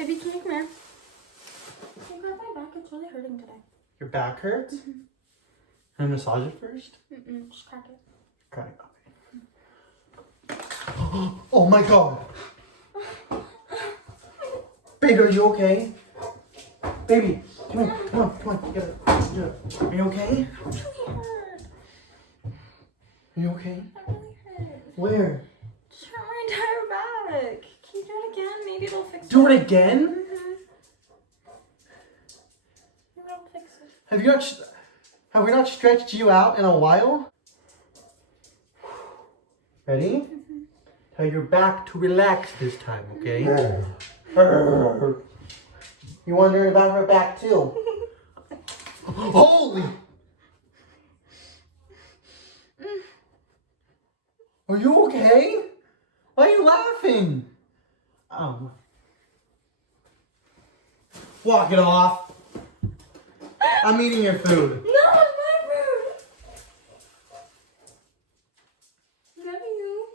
Baby, can you come here? Can you grab my back? It's really hurting today. Your back hurts? Can I massage it first? Just crack it. Crack it. Oh my god! Babe, are you okay? Baby, come on, come on, come on. Get it. Are you okay? That really hurt. Are you okay? That really hurt. Where? Just hurt my entire back. Can you do it again? Maybe it'll fix it. Do it again? Maybe it'll fix it. Have we not stretched you out in a while? Ready? Tell your back to relax this time, okay? You want to learn about her back too? Holy! Are you okay? Why are you laughing? Walk it off. I'm eating your food. No, it's my food. Love you.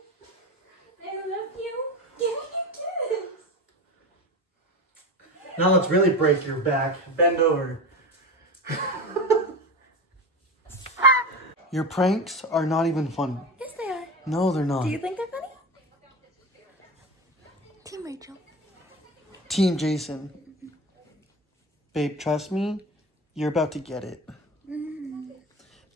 I love you. Give me a kiss. Now let's really break your back. Bend over. Your pranks are not even funny. Yes, they are. No, they're not. Do you think they're funny? Team Rachel. Team Jason. Babe, trust me, you're about to get it.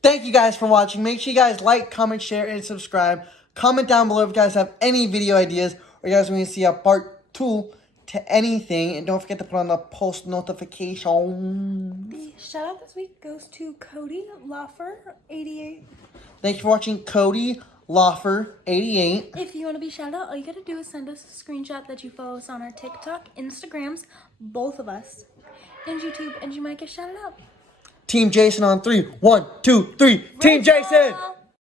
Thank you guys for watching. Make sure you guys like, comment, share, and subscribe. Comment down below if you guys have any video ideas or you guys want to see a part 2 to anything. And don't forget to put on the post notification. The shout out this week goes to Cody Loffer, 88. Thank you for watching Cody Loffer, 88. If you want to be shouted out, all you gotta do is send us a screenshot that you follow us on our TikTok, Instagrams, both of us, and YouTube, and you might get shouted out. Team Jason on 3. 1, 2, 3. Team Rachel! Jason!